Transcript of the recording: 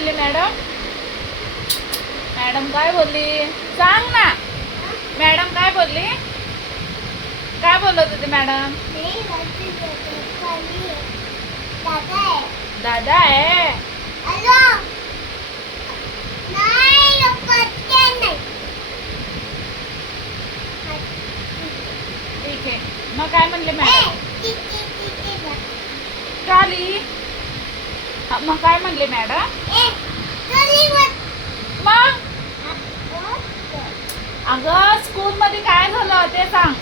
बोलली madam? Madam काय बोलली सांग ना. मॅडम काय बोलली? काय बोलत होती मॅडम? दादा आहे. ठीक आहे. मग काय म्हणले मॅडम? काली मग काय म्हणले मॅडम? मग अगं स्कूल मध्ये काय झालं ते सांग.